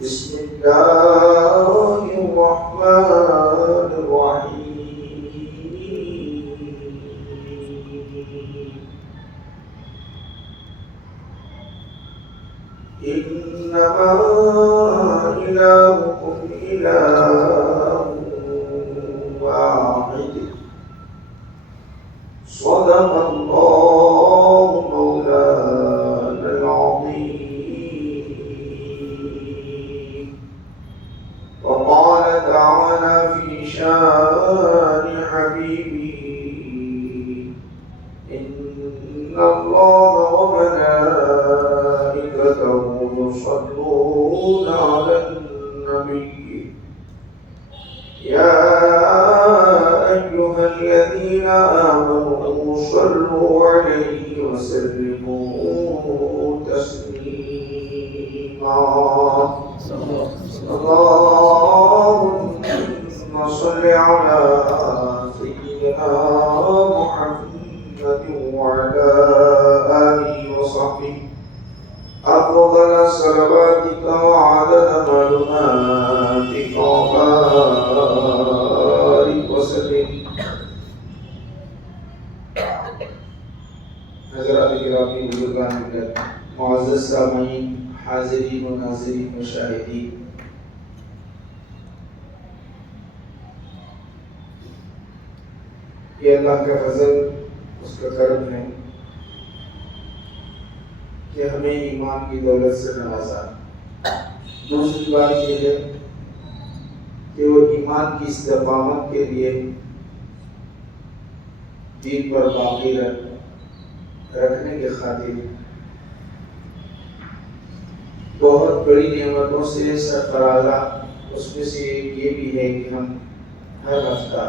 بسم الله الرحمن الرحيم إنما إلهكم إله واحد صدق الله مولانا العظيم. وقال تعالى في شان حبيبه إن الله وملائكته يصلون على النبي يا أيها الذين آمنوا صلوا عليه وسلموا تسليما. اللهم صل على سيدنا محمد وعلى آله وصحبه أفضل صلواتك وعدد معلوماتك وبارك وسلم. حضرات گرامی بزرگان ملت، معزز سامعین، حاضرین و ناظرین و شاہدین، یہ اللہ کا فضل، اس کا کرم ہے کہ ہمیں ایمان کی دولت سے نوازا. دوسری بات یہ ہے کہ وہ ایمان کی استقامت کے لیے دین پر باقی رکھنے کے خاطر بہت بڑی نعمتوں سے سرفرازہ. اس میں سے ایک یہ بھی ہے کہ ہم ہر ہفتہ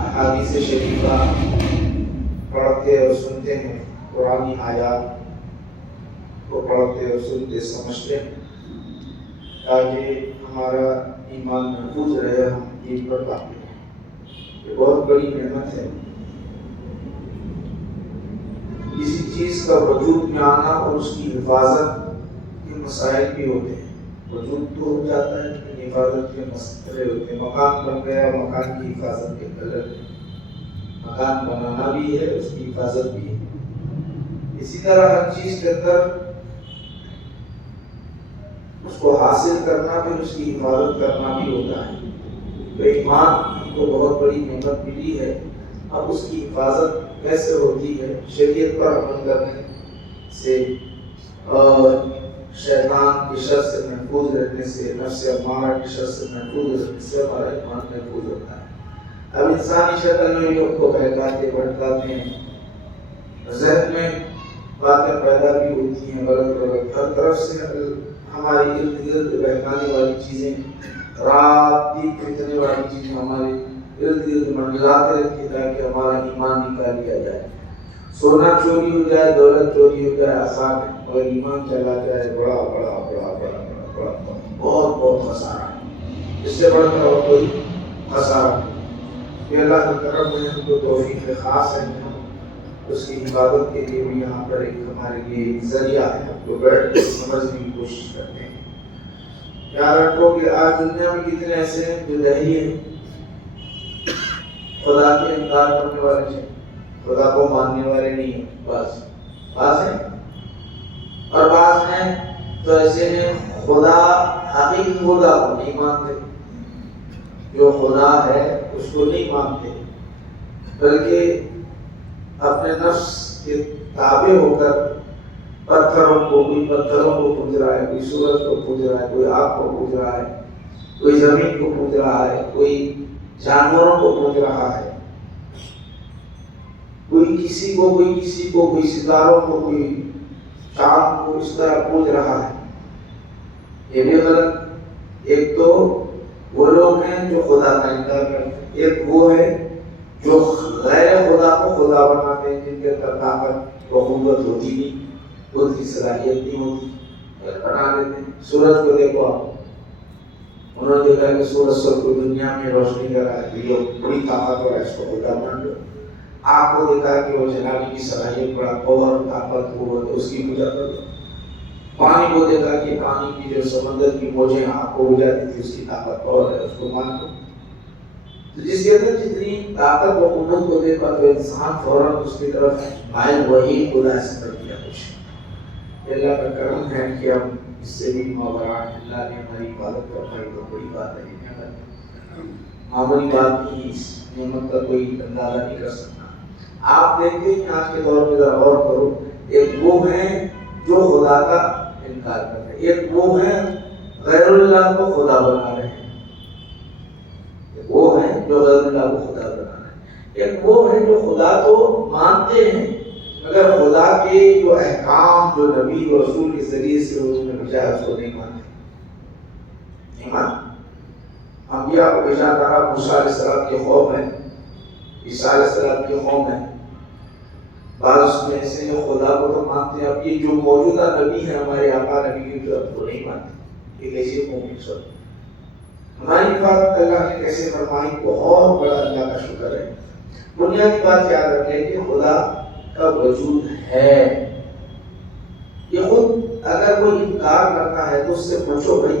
احادیث شریفہ پڑھتے اور سنتے ہیں، قرآنی آیات کو پڑھتے اور سنتے سمجھتے ہیں تاکہ ہمارا ایمان محفوظ رہے، ہم دین پر باقی رہیں. یہ بہت بڑی نعمت ہے. کسی چیز کا وجود میں آنا اور اس کی حفاظت کے مسائل بھی ہوتے ہیں. وجود تو ہو جاتا ہے لیکن حفاظت کے مسئلے ہوتے ہیں. مکان بن گیا، مکان کی حفاظت کے قدر ہے. مکان بنانا بھی ہے، اس کی حفاظت بھی ہے. اسی طرح ہر چیز کے اندر اس کو حاصل کرنا بھی، اس کی حفاظت کرنا بھی ہوتا ہے. تو ایمان کو بہت بڑی نعمت ملی ہے. اب اس کی حفاظت کیسے ہوتی ہے؟ شریعت پر عمل کرنے سے اور شیطان کی شر سے محفوظ رہنے سے، نفس امارہ کی شر سے محفوظ رہنے سے ہمارا ایمان محفوظ ہوتا ہے. اب انسانی شکل میں لوگ کو بہکاتے بھٹکاتے ہیں، ذہن میں باتیں پیدا بھی ہوتی ہیں غلط غلط. ہر طرف سے ہماری ارد گرد بہکانے والی چیزیں، رات دن فتنے والی چیزیں ہمارے ارد گرد منڈلاتے رہتی ہے تاکہ ہمارا ایمان نکال لیا جائے. سونا چوری ہو جائے، دولت چوری ہو جائے آسان ہے، اور ایمان چلا جائے بڑا بڑا بڑا بڑا بڑا بہت بہت خسارہ ہے. اس سے بڑھ کر اور کوئی خسارہ نہیں. یہ اللہ کا کرم ہے، ہم کو توفیق خاص ہے. اس کی عبادت کے لیے بھی یہاں پر ایک ہمارے لیے ذریعہ ہے. ہم کو بیٹھ کے سمجھنے کی کوشش کرتے ہیں. یاد رکھو کہ آج دنیا میں کتنے ایسے ہیں جو دہی ہیں، خدا کے انکار کرنے والے ہیں، خدا کو ماننے والے نہیں ہیں. بعض ہیں اور بعض ہیں تو ایسے ہیں خدا حقیقی خدا کو نہیں مانتے، جو خدا ہے اس کو نہیں مانتے، بلکہ اپنے نفس کے تابع ہو کر پتھروں کو پوج رہا ہے، کوئی سورج کو پوج رہا ہے، کوئی آگ کو پوج رہا ہے، کوئی زمین کو پوج رہا ہے، کوئی جانوروں کو پوج رہا ہے، کوئی کسی کو، کوئی ستاروں کو، کوئی چاند کو اس طرح پوج رہا ہے. یہ بھی غلط. ایک تو وہ لوگ ہیں جو خدا کا انکار کرتے ہیں، ایک وہ ہے جو غیر خدا کو خدا بناتے ہیں، جن کے اندر طاقت و قوت ہوتی نہیں، خود کی صلاحیت نہیں ہوتی، بنا دیتے ہیں. سورج کو دیکھو آپ، انہوں نے دیکھا کہ سورج سب کو دنیا میں روشنی کر رہا ہے، یہ بڑی طاقت ہے، اس کو خدا مان لو. آپ کو دیکھا کہ وہ جلانے کی صلاحیت، بڑا پاور، طاقت، قوت، اس کی پوجا کر دو. پانی کو دیکھا کہ پانی کی جو سمندر کی موجیں آپ کو ہو جاتی تھی، اس کی طاقت اور ہے، اس کو مان لو۔ تو جس کے اندر جتنی طاقت و قوت کو دیکھا تو انسان فوراً اس کی طرف مائل وہی خدا سے کر دیا کچھ۔ اللہ کا کرم ہے کہ ہم اس سے بھی مابرآں اللہ نے ہماری حفاظت فرمائی، تو بڑی بات ہے۔ معمولی بات نہیں، اس نعمت کا کوئی اندازہ نہیں کر سکتا۔ آپ دیکھتے ہیں آج کے دور میں ذرا غور کرو، ایک وہ ہیں جو خدا کا انکار کر رہے ہیں، ایک وہ ہیں غیر اللہ کو خدا بنا رہے ہیں، وہ ہیں جو غیر اللہ کو خدا بنا رہے ہیں، ایک وہ ہیں جو خدا تو مانتے ہیں مگر خدا کے جو احکام جو نبی و رسول کے ذریعے سے انہوں نے بھیجا ہے اس کو نہیں مانتے، نہیں مانتے۔ انبیاء کو بھیجا کرا، موسیٰ علیہ السلام کے قوم ہے، عیسیٰ علیہ السلام کی قوم ہے، بعض میں ایسے جو خدا کو تو مانتے ہیں، اب یہ جو موجودہ نبی ہے ہمارے آقا نبی کی طرف کو نہیں مانتے، یہ کیسی قوم ہے سب۔ ہماری حفاظت اللہ نے کیسے فرمائی، بہت بڑا اللہ کا شکر ہے۔ بنیادی بات یاد رکھیں کہ خدا کا وجود ہے، یہ خود اگر کوئی انکار کرتا ہے تو اس سے پوچھو بھائی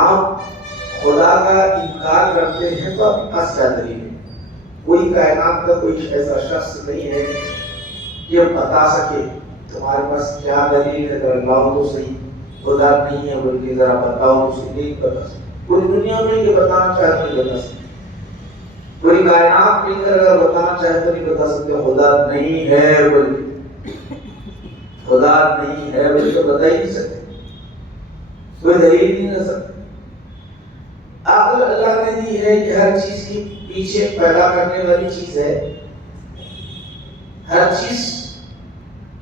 آپ خدا کا انکار کرتے ہیں تو آپ کے پاس کیا دلیل ہے؟ کوئی کائنات کا کوئی ایسا شخص نہیں ہے کہ بتا سکے تمہارے پاس کیا دلیل ہے، ذرا لاؤ تو صحیح، خدا نہیں ہے بلکہ ذرا بتاؤ تو صحیح، نہیں بتا سکتے۔ پوری دنیا میں یہ بتانا چاہے تو نہیں بتا سکتے، پوری کائنات مل کر اگر بتانا چاہے تو نہیں بتا سکتے خدا نہیں ہے بلکہ، خدا نہیں ہے بلکہ بتا ہی نہیں سکتے، کوئی دلیل نہیں دے سکتے۔ عقل اللہ نے دی ہے کہ ہر چیز کے پیچھے پیدا کرنے والی چیز ہے، ہر چیز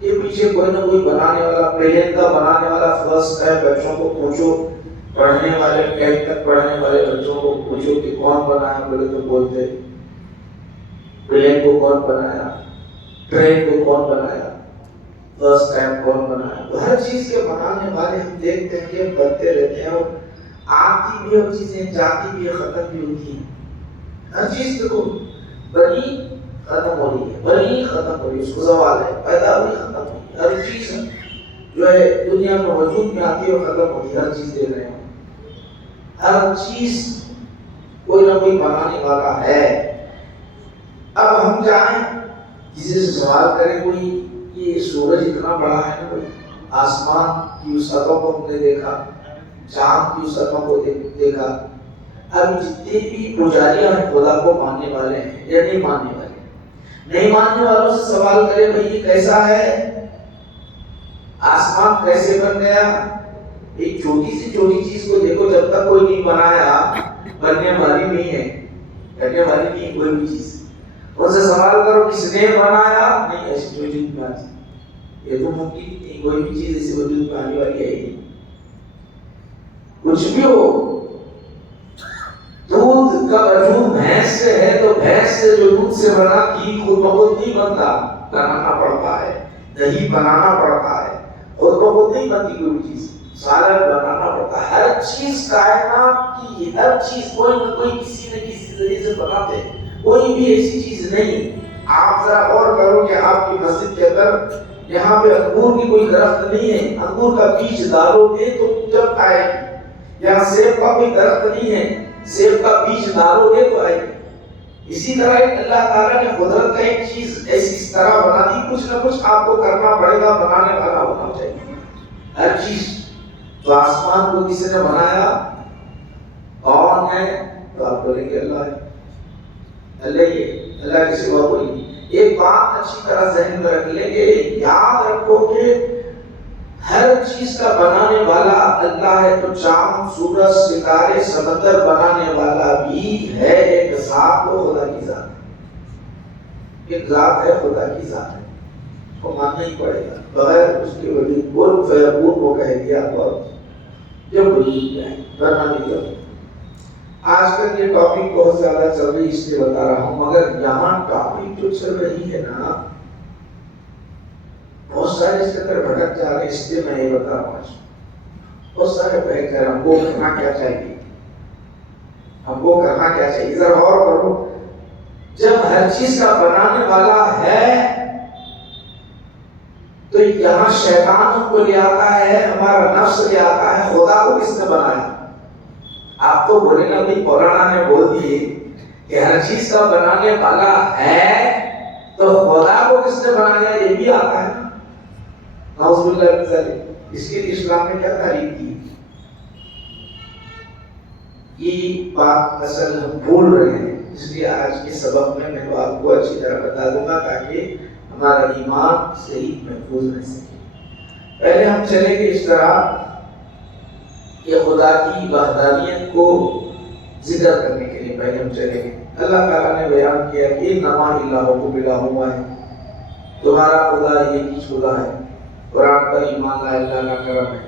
کے پیچھے کوئی نہ کوئی بنانے والا، پلین کا بنانے والا فرسٹ ہے۔ بچوں کو پوچھو، پڑھنے والے 10 تک پڑھنے والے بچوں کو پوچھو کہ کون بنایا، بولے تو بولتے پلین کو کون بنایا، ٹرین کو کون بنایا، فرسٹ ٹائم کون بنایا۔ تو ہر چیز کے بنانے والے ہم دیکھتے ہیں کہ بنتے رہتے ہیں، اور آتی بھی ہر چیزیں، جاتی بھی ختم بھی ہوتی ہیں۔ ہر چیز دیکھو بنی ختم ہو رہی ہے، بنی ختم ہو رہی ہے، اس کو زوال ہے، پیدا ہوئی ختم ہو رہی ہے۔ ہر چیز جو ہے دنیا میں وجود میں آتی ہے اور ختم ہوتی ہے، ہر چیز دیکھ رہے ہیں، ہر چیز کوئی نہ کوئی بنانے والا ہے۔ اب ہم جائیں کسی سے سوال کریں، کوئی یہ سورج اتنا بڑا ہے نا، کوئی آسمان کی اس سطح کو ہم نے دیکھا، چاند کی اس سطح کو دیکھا۔ اب جتنے بھی پجاریاں ہیں خدا کو ماننے والے ہیں یا نہیں ماننے والے، نہیں ماننے والوں سے سوال کرے بھائی یہ کیسا ہے، آسمان کیسے بن گیا؟ ایک چھوٹی سی چھوٹی چیز کو دیکھو، جب تک کوئی نہیں بنایا بننے والی نہیں ہے، کرنے والی نہیں ہے کوئی بھی چیز۔ ان سے سوال کرو کس نے بنایا، نہیں ایسی وجود میں آتی، یہ تو ممکن نہیں، کوئی بھی چیز ایسی وجود میں آنے والی ہے ہی نہیں۔ کچھ بھی ہو، دودھ کا وجود بھینس سے ہے تو بھینس سے جو دودھ سے بنا گھی خود بخود نہیں بنتا، بنانا پڑتا ہے، دہی بنانا پڑتا ہے، خود بخود نہیں بنتی کوئی چیز، سالن بنانا پڑتا ہے۔ ہر چیز کائنات کی ہر چیز کوئی نہ کوئی کسی نہ کسی ذریعے سے بناتے ہیں، کوئی بھی ایسی چیز نہیں۔ آپ ذرا غور کرو کہ آپ کی مسجد کے اندر یہاں پہ انگور کی کوئی درخت نہیں ہے، انگور کا بیج ڈالو گے تو جب آئے گی۔ یہاں سیب کا کوئی درخت نہیں ہے، سیب کا بیج ڈالو گے تو آئے گی۔ اسی طرح اللہ تعالیٰ نے قدرت کا ایک چیز ایسی اس طرح بنا دی، کچھ نہ کچھ آپ کو کرنا پڑے گا، بنانے والا ہونا چاہیے ہر چیز۔ تو آسمان کو کسی نے بنایا، کون ہے؟ تو آپ بولیں گے اللہ ہے، اللہ ہی ہے، اللہ کے سوا کوئی نہیں۔ ایک بات اچھی طرح ذہن میں رکھ لیں گے، یاد رکھو کہ ہر چیز کا بنانے والا اللہ ہے۔ تو چاند، سورج، ستارے، سمندر بنانے والا بھی ہے، ایک ذات وہ خدا کی ذات ہے، ایک ذات ہے، خدا کی ذات ہے، اس کو ماننا ہی پڑے گا، بغیر اس کے وجود کن فیکون کو کہہ دیا اور جب وجود میں ہے، ورنہ نہیں کرتا۔ آج کل یہ ٹاپک بہت زیادہ چل رہی اس لیے بتا رہا ہوں، مگر یہاں ٹاپک جو چل رہی ہے نا، بہت سارے اس کے اندر بھٹک جا رہے ہیں، اس لیے میں یہ بتا رہا ہوں۔ بہت سارے بہت کہہ رہا ہم کو کرنا کیا چاہیے، ہم کو کرنا کیا چاہیے، ذرا غور کرو۔ جب ہر چیز کا بنانے والا ہے تو یہاں شیطان ہم کو لے آتا ہے، ہمارا نفس لے آتا ہے، خدا کو کس نے بنایا؟ آپ تو بولے نا بھائی مولانا نے بول دیے کہ ہر چیز کا بنانے والا ہے، تو خدا کو کس نے بنایا یہ بھی آتا ہے نا۔ نعوذ باللہ من ذالک۔ اس کے لیے اسلام نے کیا تعریف کی؟ یہ بات اصل ہم بھول رہے ہیں، اس لیے آج کے سبق میں تو آپ کو اچھی طرح بتا دوں گا تاکہ ہمارا ایمان صحیح محفوظ رہ سکے۔ پہلے ہم چلیں گے اس طرح کہ خدا کی وحدانیت کو ذکر کرنے کے لیے پہلے ہم چلیں گے۔ اللہ تعالیٰ نے بیان کیا کہ انما الہکم الہ واحد، تمہارا خدا ایک ہی خدا ہے۔ قرآن پر ایمان لائے اللہ کا کرم ہے،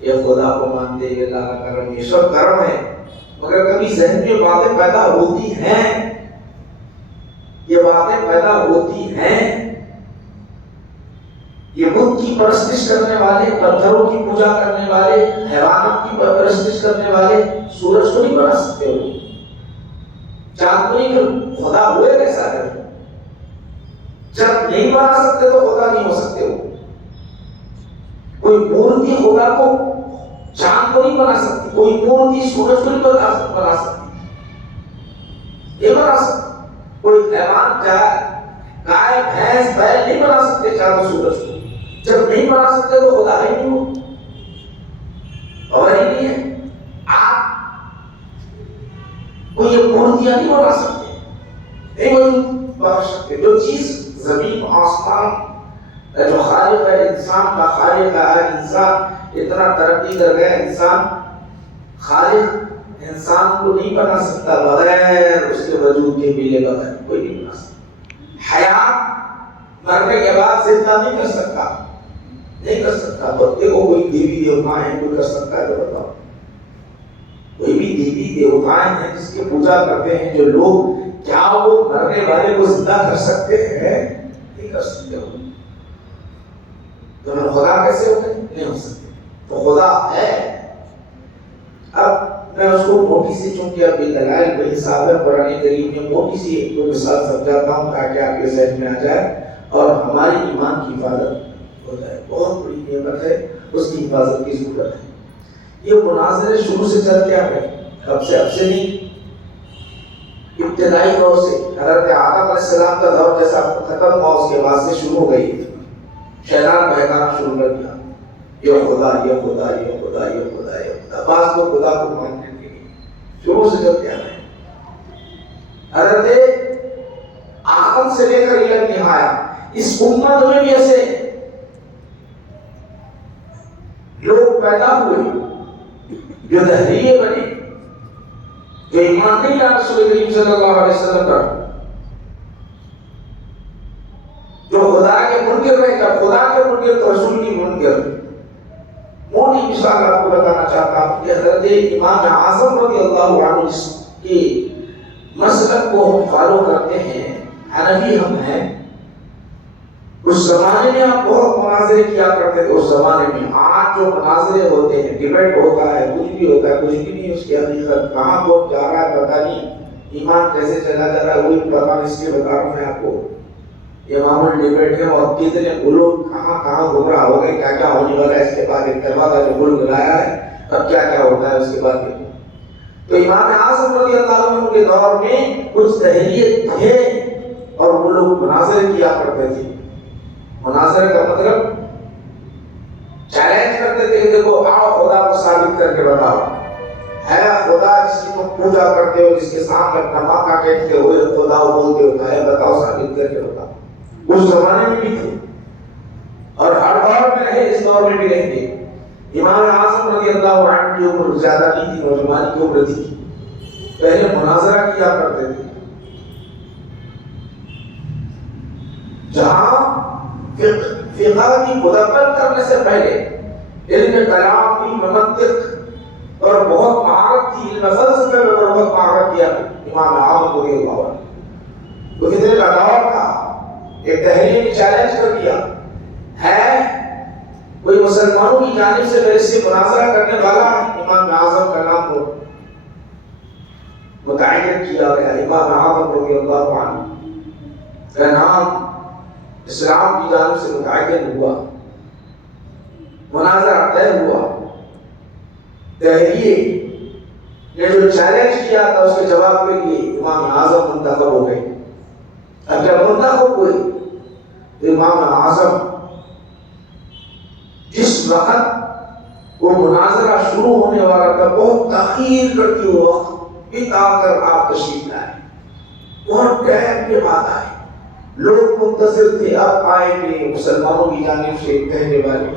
یہ خدا کو مانتے ہیں اللہ کا کرم، یہ سب کرم ہے۔ مگر کبھی ذہن میں باتیں پیدا ہوتی ہیں، یہ باتیں پیدا ہوتی ہیں، یہ بت کی پرستش کرنے والے، پتھروں کی پوجا کرنے والے، حیوانات کی پرستش کرنے والے سورج کو نہیں بنا سکتے ہو، چاند کو نہیں، خدا ہوئے کیسا ہے؟ جب نہیں بنا سکتے تو خدا نہیں ہو سکتے ہو۔ کوئی مورتی خدا کو، چاند کو نہیں بنا سکتی، کوئی مورتی سورج کو نہیں بنا سکتی، یہ بنا سکتی۔ کوئی حیوان گائے بھینس بیل نہیں بنا سکتے چاند سورج کو، جب نہیں بنا سکتے تو خدا ہی نہیں ہو، اور ہی نہیں ہے۔ آپ کوئی مورتیاں نہیں بنا سکتے، نہیں بنا سکتے۔ جو چیز زمین آسمان جو خالق ہے، انسان کا خالق ہے، انسان اتنا ترقی کر گیا، انسان خالق انسان کو نہیں بنا سکتا بغیر اس کے وجود کے ملے، بغیر کوئی نہیں بنا سکتا۔ حیات مرنے کے بعد زندہ نہیں کر سکتا، نہیں کر سکتا۔ بندے کو کوئی دیوی دیوتا ہے کوئی کر سکتا ہے تو بتاؤ؟ کوئی بھی دیوی دیوتائیں ہیں جس کی پوجا کرتے ہیں جو لوگ، کیا وہ مرنے والے کو زندہ کر سکتے ہیں؟ نہیں کر سکتے ہو۔ تو خدا کیسے ہو گئے؟ نہیں ہو سکتے۔ تو خدا ہے۔ اب میں اس کو موٹی سی، چونکہ اب دلائل بے حساب ہے قرآن کریم میں، موٹی سی ایک دو مثال سمجھاتا ہوں تاکہ آپ کے ذہن میں آ جائے اور ہماری ایمان کی حفاظت ہو جائے۔ بہت بڑی نعمت ہے، اس کی حفاظت کی ضرورت ہے۔ یہ مناظرے شروع سے چلتے آ گئے، اب سے نہیں، ابتدائی دور سے، حضرت آدم علیہ السلام کا دور جیسا ختم ہوا اس کے بعد سے شروع ہو گئی۔ شیطان بہکانا شروع کر دیا، یہ خدا، یہ خدا، یہ خدا، یہ خدا، یہ خدا۔ بعض لوگ خدا کو ماننے کے لیے شروع سے چلتے آ رہے ہیں۔ حضرت آدم سے لے کر الى نہایا اس امت میں بھی ایسے لوگ پیدا ہوئے جو دہریے بنے، جو ایمان نہیں لایا رسول کریم صلی اللہ علیہ وسلم پر، جو خدا کے منکر رہے، جب خدا کے منکر تو رسول کی منکر۔ موٹی مثال آپ کو بتانا چاہتا ہوں کہ حضرت امام اعظم رضی اللہ عنہ کی مسلک کو ہم فالو کرتے ہیں، حنفی ہم ہیں۔ اس زمانے میں آپ بہت مناظرے کیا کرتے تھے، اس زمانے میں۔ آج جو مناظرے ہوتے ہیں، ڈیبیٹ ہوتا ہے، کچھ بھی ہوتا ہے، کچھ بھی نہیں اس کی حقیقت، کہاں کون جا رہا ہے پتہ نہیں، ایمان کیسے چلا جا رہا ہے وہی پتہ نہیں، اس لیے بتا رہا ہوں میں آپ کو۔ یہ معمولی ڈیبیٹ ہے، اور کتنے لوگ کہاں کہاں گمراہ ہو گئے، کیا کیا ہونے والا ہے اس کے بعد، ایک طرح کا جو ملک لایا ہے اب کیا کیا ہوتا ہے اس کے بعد۔ تو امام اعظم رضی اللہ عنہ کے دور میں کچھ دہریت تھے اور وہ لوگ مناظرے کیا کرتے تھے۔ مناظرے کا مطلب چیلنج کرتے تھے کہ دیکھو آؤ خدا کو ثابت کر کے بتاؤ، ہے خدا جس کی تم پوجا کرتے ہو، جس کے سامنے اپنا ماتھا ٹیکتے ہو خدا بولتے ہوتا ہے، بتاؤ ثابت کر کے بتاؤ۔ اس زمانے میں بھی تھے اور ہر دور میں رہے، اس دور میں بھی رہیں گے۔ امام اعظم رضی اللہ عنہ کی عمر زیادہ نہیں تھی، نوجوان کی عمر تھی، پہلے مناظرہ کیا کرتے تھے۔ جہاں فقہ کی مدبر کرنے سے پہلے علم کلام کی منطق اور بہت مہارت تھی، علم فلسفے میں بہت مہارت کیا امام اعظم رضی اللہ عنہ۔ تو فتنے کا دور تھا، ایک تحریری نے چیلنج کر دیا ہے کوئی مسلمانوں کی جانب سے میرے سے مناظرہ کرنے والا، امام اعظم کا نام کو متعین کیا گیا۔ امام اعظم رضی اللہ عنہ کا نام اسلام کی جانب سے متعین ہوا۔ مناظرہ طے ہوا، دہلیے نے جو چیلنج کیا تھا اس کے جواب کے لیے امام اعظم منتخب ہو گئے۔ اب جب منتخب ہوئے تو امام اعظم جس وقت وہ مناظرہ شروع ہونے والا تھا بہت تاخیر کرتے ہوئے وقت بتا کر آپ تشریف لائے، بہت ٹائم کے بعد آئے۔ لوگ منتظر تھے اب آئیں گے، مسلمانوں کی جانب سے کہنے والے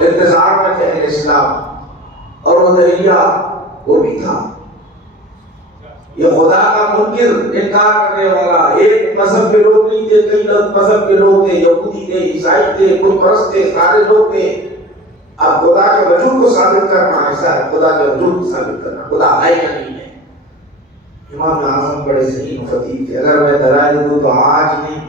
انتظار میں تھے اہل اسلام، اور وہ دہلیہ وہ بھی تھا، یہ خدا کا منکر انکار کرنے والا۔ ایک مذہب کے لوگ نہیں تھے، کئی مذہب کے لوگ تھے، یہودی تھے، عیسائی تھے، بت پرست تھے، سارے لوگ تھے۔ اب خدا کے وجود کو ثابت کرنا ایسا ہے، خدا کے وجود کو ثابت کرنا، خدا ہے یا نہیں ہے۔ امام اعظم بڑے ذہین و خطیب تھے، اگر میں دلائل دوں تو آج نہیں،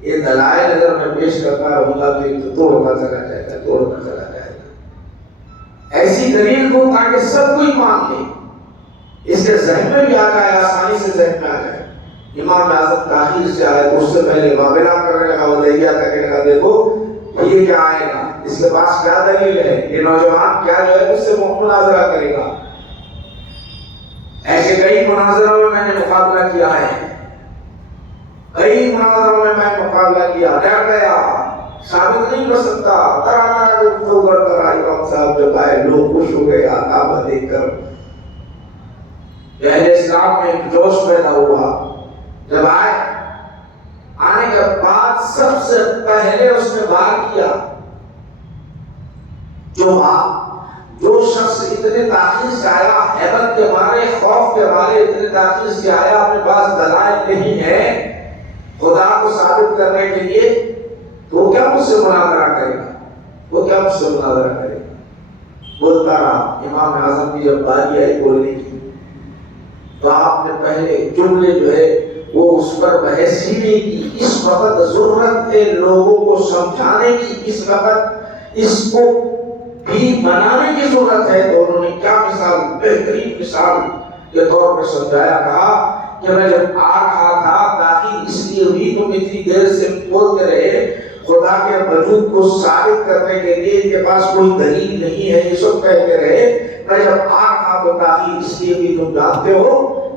یہ دلائل اگر میں پیش کرتا رہوں گا تو توڑتا چلا جائے گا، توڑتا چلا جائے گا۔ ایسی دلیل دوں تاکہ سب کوئی مان لے، اس کے ذہن میں بھی آ جائے، آسانی سے ذہن میں آ جائے۔ امام اعظم تاخیر سے آئے تو اس سے پہلے واقعہ کرنے لگا، ودیعہ کہنے لگا دیکھو یہ کیا آئے گا، اس کے پاس کیا دلیل ہے، یہ نوجوان کیا جو ہے اس سے مناظرہ کرے گا۔ ایسے کئی مناظروں میں نے مقابلہ کیا ہے، کئی مناظروں میں مقابلہ کیا، ڈر گیا، ثابت نہیں کر سکتا، ترانہ جو کر کر آئی امام صاحب جب آئے لوگ خوش ہو گئے آقا دیکھ کر۔ اہل اسلام میں ایک جوش پیدا ہوا، جب آنے کے بعد سب سے پہلے اس نے وار کیا، جو شخص اتنے تاخیر سے آیا، ہیبت کے مارے، خوف کے مارے اتنے تاخیر سے آیا، اپنے پاس دلائل نہیں ہے خدا کو ثابت کرنے کے لیے، تو وہ کیا مجھ سے مناظرہ کرے گا، وہ کیا مجھ سے مناظرہ کرے گا۔ بولتا رہا۔ امام اعظم کی جب باری آئی بولنے کی تو آپ نے پہلے جملے جو ہے وہ اس پر بحث ہی نہیں کی۔ اس وقت ضرورت ہے لوگوں کو سمجھانے کی، اس وقت اس کو بھی بنانے کی ضرورت ہے، تو انہوں نے کیا مثال، بہترین مثال کے طور پر سمجھایا، کہا کہ میں جب آ رہا تھا تاکہ اس لیے بھی تم اتنی دیر سے بولتے رہے، خدا کے وجود کو ثابت کرنے کے لیے ان کے پاس کوئی دلیل نہیں ہے، یہ سب کہتے رہے۔ میں جب آ رہا تو تاکہ اس لیے بھی تم جانتے ہو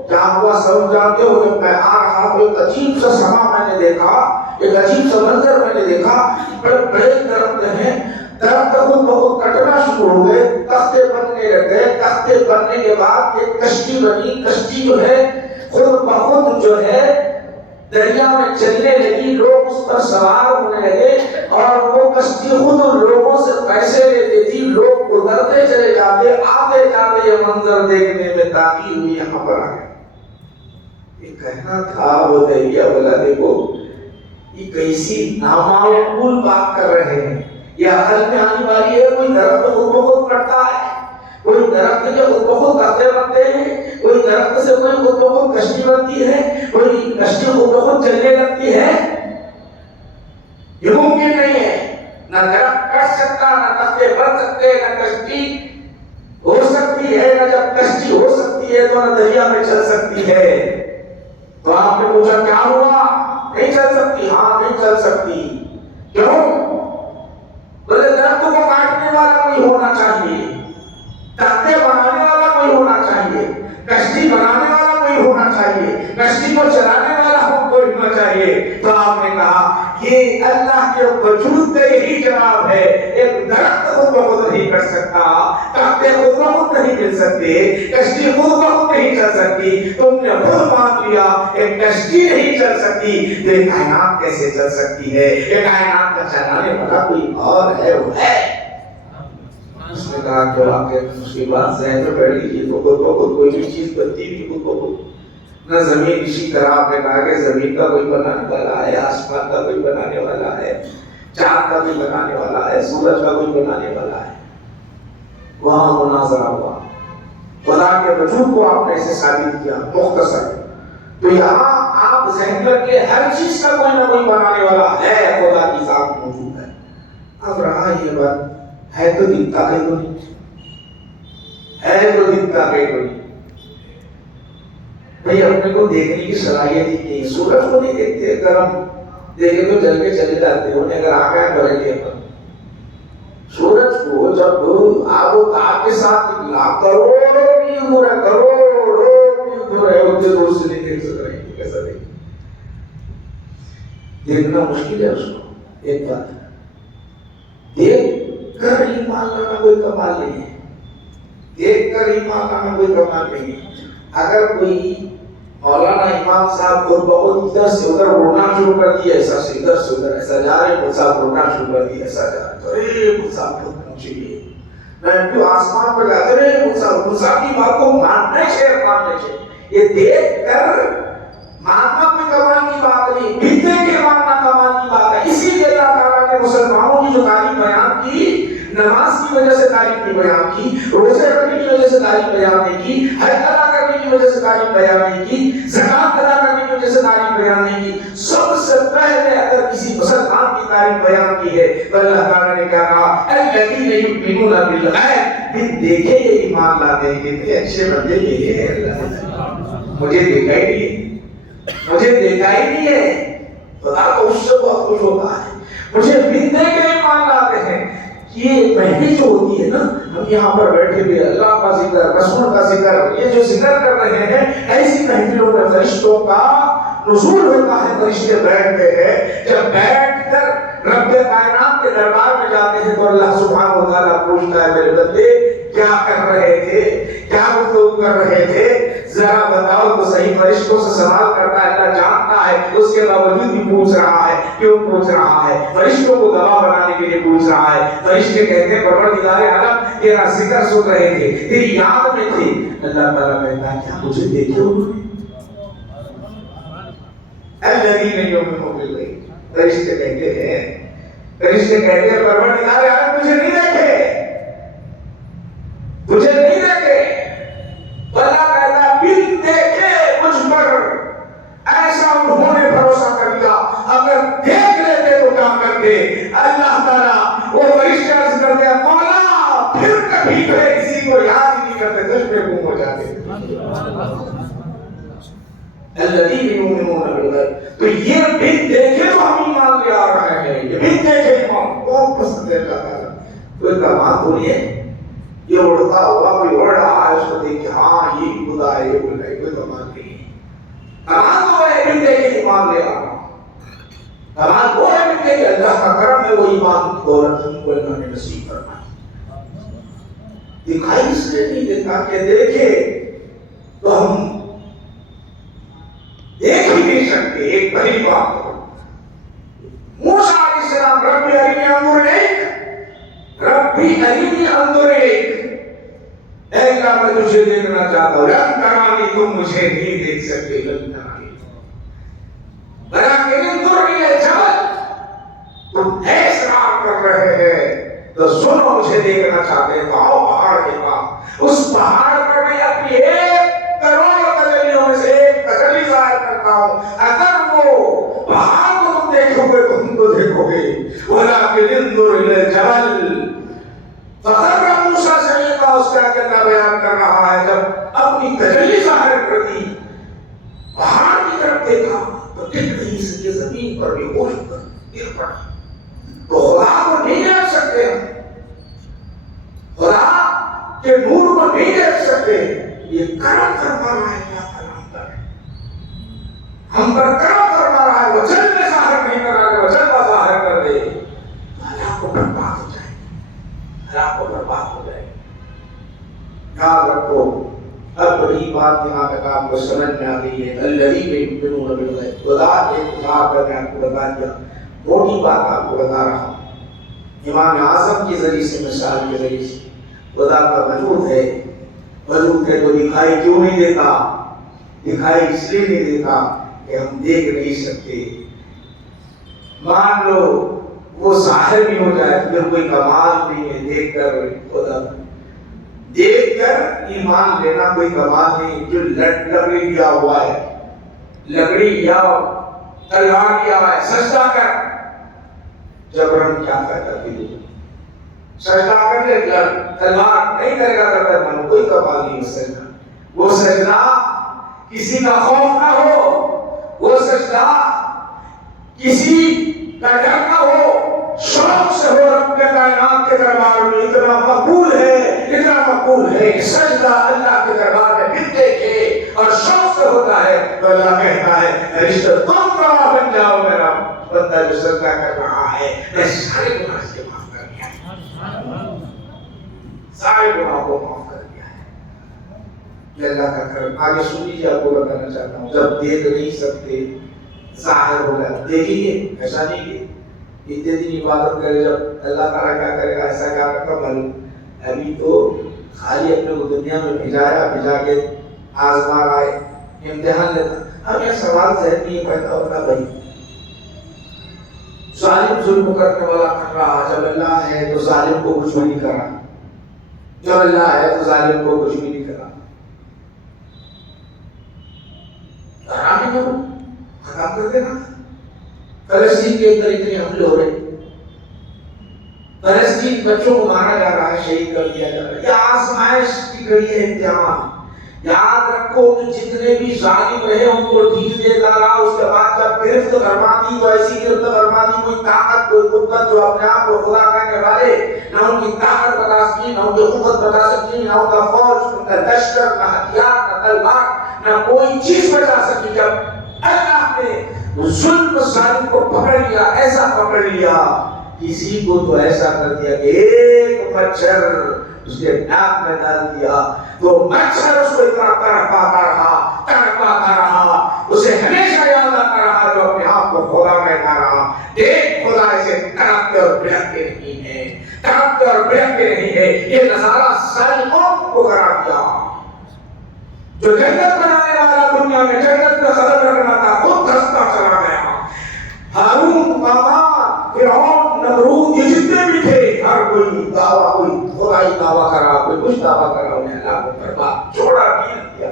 کیا ہوا، سب جانتے ہو۔ جب میں آ رہا تو ایک عجیب سا سما میں نے دیکھا، ایک عجیب سا منظر میں نے دیکھا، بڑے بڑے درخت ہیں، درخت خود بخود کٹنا شروع ہو گئے، تختے بننے لگے، تختے بننے کے بعد ایک کشتی بنی، کشتی جو ہے خود بخود جو ہے دریا میں چلنے لگی، لوگ اس پر سوار ہونے لگے، اور وہ کشتی خود لوگوں سے پیسے لیتی تھی، لوگ گزرتے چلے جاتے، آتے جاتے یہ منظر دیکھنے میں تاکید ہوئی، یہاں پر آ گئے۔ یہ کہنا تھا وہ دہلیہ والا، دیکھو یہ کیسی نامعقول بات کر رہے ہیں، یہ عقل میں آنے والی ہے؟ کوئی درخت خود بخود کٹتا ہے، کوئی درخت کے خود بخود تختے بنتے ہیں، کوئی درخت سے کوئی خود بخود کشتی بنتی ہے، کوئی کشتی خود بخود چلنے لگتی ہے؟ یہ ممکن نہیں ہے۔ نہ درخت کٹ سکتا، نہ تختے بن سکتے، نہ کشتی ہو سکتی ہے، نہ جب کشتی ہو سکتی ہے تو نہ دریا میں چل سکتی ہے۔ تو آپ نے پوچھا کیا ہوا؟ نہیں چل سکتی؟ ہاں نہیں چل سکتی۔ کیوں؟ بولے درخت کو کاٹنے والا کوئی ہونا چاہیے، تختے بنانے والا کوئی ہونا چاہیے، کشتی بنانے والا کوئی ہونا چاہیے، کشتی کو چلانے والا کوئی ہونا چاہیے۔ تو آپ نے کہا یہ اللہ کے وجود کا یہی جواب ہے، ایک درخت خود بخود نہیں کر سکتا، تختے خود بخود نہیں مل سکتے، کشتی خود بخود نہیں چل سکتی، تم نے خود مان لیا ایک کشتی نہیں چل سکتی، تو یہ کائنات کیسے چل سکتی ہے؟ یہ کائنات کا چلانے والا کوئی اور ہے، وہ ہے۔ اس نے کہا کہ واقعی اس کی بات ذہن میں بیٹھ گئی، تو خود بخود کوئی بھی چیز بنتی بھی خود بخود نہ زمین، اسی طرح آپ نے کہا کہ زمین کا کوئی بنانے والا ہے، آسمان کا کوئی بنانے والا ہے، چاند کا کوئی بنانے والا ہے، سورج کا کوئی بنانے والا ہے۔ وہاں مناظرہ ہوا، خدا کے وجود کو آپ نے ایسے ثابت کیا مختصر۔ تو یہاں آپ ذہن میں کہ ہر چیز کا کوئی نہ کوئی بنانے والا ہے، خدا کی ذات موجود ہے۔ اب رہا یہ بات ہے تو دکھتا ہے کوئی، ہے تو دکھتا ہے کوئی، بھئی اپنے کو دیکھنے کی صلاحیت ہی نہیں، سورج کو نہیں دیکھتے، گرم دیکھے تو جل کے چلے جاتے، انہیں اگر آ گئے تو رہتے ہیں، سورج کو جب آپ کے ساتھ نکلا کروڑوں بھی ادھر ہے ہوتے تو اس سے نہیں دیکھ سک رہے ہیں کیسا دیکھ دیکھنا مشکل ہے اس کو. ایک بات دیکھ کر ایمان لانا کوئی کمال نہیں ہے. دیکھ کر ایمان لانا کوئی کمال نہیں ہے. اگر کوئی مولانا امام صاحب کو بہت ادھر سے ادھر اڑنا شروع کر دیا ایسا سے ادھر سے ادھر ایسا جا رہے ہیں صاحب اڑنا شروع کر دیا ایسا جا رہے تو صاحب بہت پہنچے گئے میں تو آسمان پر جاتے رہے صاحب کی بات کو ماننا چاہیے. یہ دیکھ کر ماننا کوئی کمال کی بات نہیں بنتے کے ماننا کمال کی بات ہے. اسی لیے اللہ تعالیٰ نے مسلمانوں کی جو تعلیم بیان کی نماز کی وجہ سے تعلیم نہیں بیان کی, روزے رکھنے کی وجہ سے تعلیم بیان نہیں کی, حج ادا کرنے کی وجہ سے تعلیم بیان نہیں کی, زکات ادا کرنے کی وجہ سے تعلیم بیان نہیں کی. سب سے پہلے اگر کسی مسلمان کی تعلیم بیان کی ہے تو اللہ تعالیٰ نے کیا کہا الذین یؤمنون بالغیب بن دیکھے یہ ایمان لاتے ہیں. کتنے اچھے بندے یہ ہیں. اللہ مجھے دیکھا ہی نہیں ہے, مجھے دیکھا ہی نہیں ہے. خدا تو اس سے بہت خوش ہوتا ہے. مجھے بن دیکھے ایمان لاتے ہیں. یہ محفل جو ہوتی ہے نا ہم یہاں پر بیٹھے ہوئے اللہ کا ذکر رسول کا ذکر یہ جو ذکر کر رہے ہیں ایسی محفلوں میں فرشتوں کا نزول ہوتا ہے. فرشتے بیٹھتے ہیں جب بیٹھ کر رب کائنات کے دربار میں جاتے ہیں تو اللہ سبحانہ و تعالیٰ پوچھتا ہے میرے بندے کیا کر رہے تھے, کیا گفتگو کر رہے تھے, ذرا بتاؤ تو صحیح. فرشتوں سے سوال کرتا ہے, اللہ جانتا ہے اس کے باوجود بھی پوچھ رہا ہے. کیوں پوچھ رہا ہے؟ فرشتوں کو گواہ بنانے کے لیے پوچھ رہا ہے. فرشتے کہتے ہیں پروردگار عالم تیرا ذکر سن رہے تھے, تیری یاد میں تھے. اللہ تعالیٰ کہتا ہے کیا مجھے دیکھے انہوں نے؟ الذین یؤمنون بالغیب. فرشتے کہتے ہیں پروردگار عالم تجھے نہیں دیکھے, تجھے نہیں دیکھے. اللہ کہتا ہے بن دیکھے مجھ پر ایسا انہوں نے بھروسہ کر لیا. اگر دیکھ لیتے تو کیا کرتے؟ اللہ تعالیٰ وہ فرشتے عرض کرتے ہیں مولا پھر کبھی تو کسی کو یاد ہی نہیں کرتے, تجھ پہ گم ہو جاتے. الذین یؤمنون بالغیب. تو یہ بن دیکھے تو ہم ایمان لے آ رہے ہیں. یہ بن دیکھے ایمان بہت پسند ہے اللہ تعالیٰ. کوئی کمال تو نہیں ہے یہ اڑتا ہوا کوئی اڑ رہا ہے اس کو دیکھ کے ہاں یہ خدا ہے یہ بول رہا ہے. کوئی کمال نہیں ہے. کمال تو ہے بن دیکھے ایمان لے آنا. کمال وہ ہے بن دیکھے اللہ کا کرم ہے وہ ایمان دولت ہم کو اللہ نے نصیب کرنا. دکھائی اس نے نہیں دیکھا کہ دیکھے تو ہم دیکھ ہی نہیں سکتے. ایک پہلی بات موسیٰ علیہ السلام ربی ارینی انظر الیک, ربی ارینی انظر الیک, اے اللہ میں تجھے دیکھنا چاہتا ہوں. لن ترانی تم مجھے نہیں دیکھ سکتے. لن ترانی لیکن انظر الی الجبل, تم اصرار کر رہے ہیں تو سنو مجھے دیکھنا چاہتے ہیں تو آؤ پہاڑ کے پاس. اس پہاڑ پر میں اپنی 1 کروڑ تجلیوں میں سے ایک تجلی ظاہر کرتا ہوں. اگر وہ پہاڑ کو تم دیکھو گے تو تم کو دیکھو گے. ولکن انظر الی الجبل فخر موسیٰ سعیقا. اس کا کیا بیان کر رہا ہے جب اپنی تجلی ظاہر کر دی پہاڑ کی طرف دیکھا تو ٹک نہیں سکے, زمین پر بے ہوش ہو کر گر پڑا. تو خدا کو نہیں دیکھ سکتے ہم, خدا کے نور کو نہیں دیکھ سکتے. یہ کرم فرما رہا ہے اللہ تعالیٰ ہم پر کرم فرما رہا ہے. وہ جلد ظاہر نہیں کر رہا ہے, وہ جلد ظاہر کر دے. اللہ کو برباد ہو جائے, اللہ کو برباد ہو جائے. یاد رکھو اب بڑی بات یہاں تک آپ کو سمجھ میں آ گئی ہے. الذین یؤمنون بالغیب. خدا نے خدا کر کے آپ کو بتا دیا. موٹی بات آپ کو بتا رہا ہوں. امام اعظم کے ذریعے سے مثال کے ذریعے سے خدا کا وجود ہے. وجود ہے تو دکھائی کیوں نہیں دیتا؟ دکھائی اس لیے نہیں دیتا کہ ہم دیکھ نہیں سکتے. مان لو وہ ظاہر بھی ہو جائے پھر کوئی کمال نہیں ہے. دیکھ کر خدا دیکھ کر ایمان لینا کوئی کمال نہیں. جو لکڑی لیا ہوا ہے, لکڑی یا تلوار لیا ہوا ہے, سجدہ کر. جبرن کیا فائدہ بھی سجدہ کر لے, تلوار نہیں کرے گا تب تک من کوئی کمال نہیں. سجدہ وہ سجدہ کسی کا خوف نہ ہو, وہ سجدہ کسی کا ڈر نہ ہو, شوق سے ہو رب کائنات کے دربار میں، اتنا مقبول ہے کہ سجدہ اللہ کے دربار میں ملتے کے اور شوق سے ہوتا ہے تو اللہ کہتا ہے رشتہ تم گواہ بن جاؤ، میرا بندہ جو سجدہ کر رہا ہے میں سارے گناہ سے معاف کر دیا ہے، سارے گناہوں کو معاف کر دیا ہے۔ یہ اللہ کا کرم۔ آگے سن لیجیے، آپ کو بتانا چاہتا ہوں، جب دیکھ نہیں سکتے ظاہر ہو گیا، دیکھیے ایسا نہیں کہ اتنے دن عبادت کرے، جب اللہ تعالیٰ کیا کرے گا ایسا کیا رکھا معلوم، ابھی تو خالی اپنے کو دنیا میں بھیجا کے آزما رہا ہے، امتحان لیتا۔ اب یہ سوال ذہن میں یہ پیدا ہوتا بھائی، ظالم ظلم کرنے والا کر رہا، جب اللہ ہے تو ظالم کو کچھ بھی نہیں کرا، جب اللہ ہے تو ظالم کو کچھ بھی نہیں کرا، حرام ہے وہ ختم کر دینا۔ فلسطین کے اندر اتنے حملے ہو رہے، فلسطین بچوں کو مارا جا رہا ہے، شہید کر دیا جا رہا ہے، یہ آزمائش کی گھڑی ہے، امتحان۔ یاد رکھو کہ جتنے بھی ظالم رہے ان کو ڈھیل دیتا رہا، اس کے بعد جب گرفت فرما دی تو ایسی گرفت فرما دی، کوئی طاقت کوئی قوت جو اپنے آپ کو خدا کہنے والے، نہ ان کی طاقت بتا سکتی، نہ ان کی قوت بتا سکتی، نہ ان کا فوج، ان کا لشکر، نہ ہتھیار، نہ تلوار، نہ کوئی چیز بچا سکی۔ جب اللہ نے ظلم ظالم کو پکڑ لیا، ایسا پکڑ لیا، کسی کو تو ایسا کر دیا کہ ایک مچھر اس کے ناک میں ڈال دیا تو مچھر اس کو اتنا تڑپاتا رہا، اسے ہمیشہ یاد آتا رہا جو اپنے آپ کو خدا کہتا رہا۔ دیکھ خدا ایسے تڑپتے اور بھڑکتے نہیں ہے، تڑپتے اور بھڑکتے نہیں ہے۔ یہ نظارہ ساری قوم کو کرا دیا۔ جو جنت بنانے والا دنیا میں جنت میں قدم رکھنا تھا، خود دھستا چلا گیا۔ ہارون، مامان، فرعون، نمرود، یہ جتنے بھی تھے، ہر کوئی دعویٰ، کوئی خدائی دعویٰ کرا، کوئی کچھ دعویٰ کرا، انہیں اللہ کو برباد چھوڑا بھی نہ دیا۔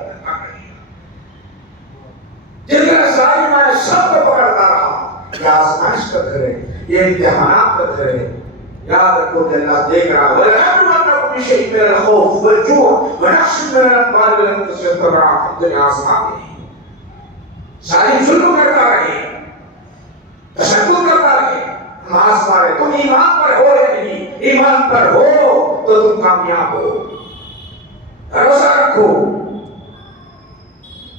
جتنے ظالم آئے سب کو پکڑتا رہا۔ یہ آزمائش کا گھر ہے، یہ امتحانات کا گھر ہے۔ یاد رکھو کہ اللہ دیکھ رہا ہے۔ وَلَنَبْلُوَنَّكُم بِشَيْءٍ مِّنَ الْخَوْفِ وَالْجُوعِ وَنَقْصٍ مِّنَ الْأَمْوَالِ وَالْأَنفُسِ وَالثَّمَرَاتِ۔ دنیا آزما گئی، ظالم ظلم کرتا رہے، تشدد کرتا رہے، نماز پڑھے، تم ایمان پر ہو یا نہیں؟ ایمان پر ہو تو تم کامیاب ہو، بھروسہ رکھو۔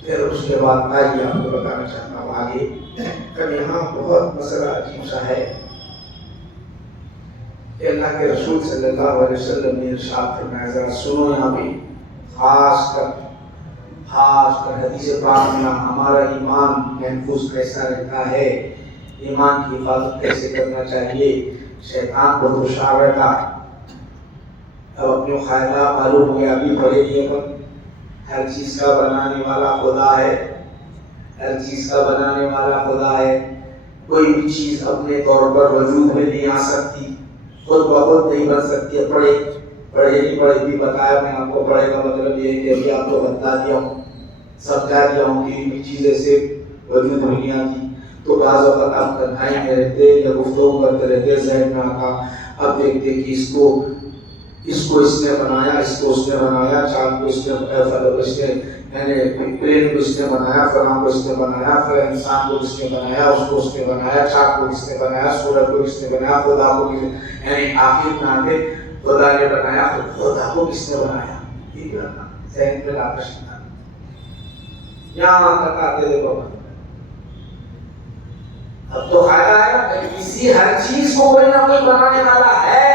پھر اس کے بعد آئیے آپ کو بتانا چاہتا ہوں آگے، کہ یہاں بہت مسئلہ عجیب سا ہے کہ اللہ کے رسول صلی اللہ علیہ وسلم نے ارشاد فرمایا، ذرا سنو یہاں پہ، خاص کر حدیث پاک میں ہمارا ایمان محفوظ کیسا رہتا ہے، ایمان کی حفاظت کیسے کرنا چاہیے۔ شیطان بہت ہوشیار رہتا، اب اپنے خیالات معلوم ہو گیا، ابھی پڑھے لیے پر ہر چیز کا بنانے والا خدا ہے، ہر چیز کا بنانے والا خدا ہے، کوئی بھی چیز اپنے طور پر وجود میں نہیں آ سکتی، خود بخود نہیں بن سکتی۔ پڑھے نہیں پڑھے بھی بتایا میں آپ کو، پڑھے کا مطلب یہ ہے کہ ابھی آپ کو بتا دیا ہوں، سمجھا دیا ہوں کہ یہ چیز ایسے وجود میں نہیں آتی۔ تو بعض وقت آپ تنہائی میں رہتے یا گفتگو کرتے رہتے، ذہن میں آتا، اب دیکھتے کہ اس کو اس نے بنایا، اس کو اس نے بنایا، چاند کو اس نے پلین کو اس نے بنایا، فلاں کو اس نے بنایا، فلاں انسان کو اس نے بنایا، اس کو اس نے بنایا، چاند کو کس نے بنایا، سورج کو کس نے بنایا، خدا کو کس نے، یعنی آخر میں آگے خدا نے بنایا، خدا کو کس نے بنایا، یہ ذہن میں لاتا شیطان۔ یہاں تک آتے دیکھو، اب تو فائدہ ہے نا کہ کسی ہر چیز کو کوئی نہ کوئی بنانے والا ہے،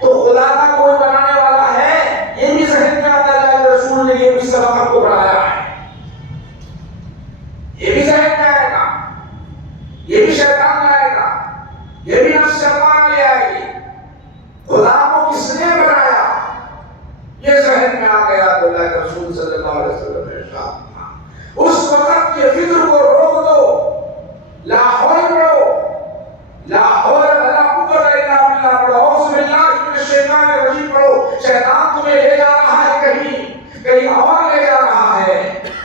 تو خدا کا کوئی بنانے والا ہے، یہ بھی ذہن میں آتا ہے کہ رسول نے یہ بھی سبق آپ کو پڑھایا ہے، یہ بھی ذہن میں آئے گا، یہ بھی شیطان لائے گا، یہ بھی نفس شیطان لے آئے گی۔ خدا کو کس نے بنایا یہ ذہن میں آ گیا تو اللہ کے رسول صلی اللہ علیہ وسلم نے ارشاد فرمایا، اس وقت یہ فکر کو روک دو، لا حول پڑھو، لا حول ولا قوت الا باللہ پڑھو، اعوذ باللہ من الشیطان الرجیم پڑھو۔ شیطان تمہیں لے جا رہا ہے کہیں اور لے جا رہا ہے،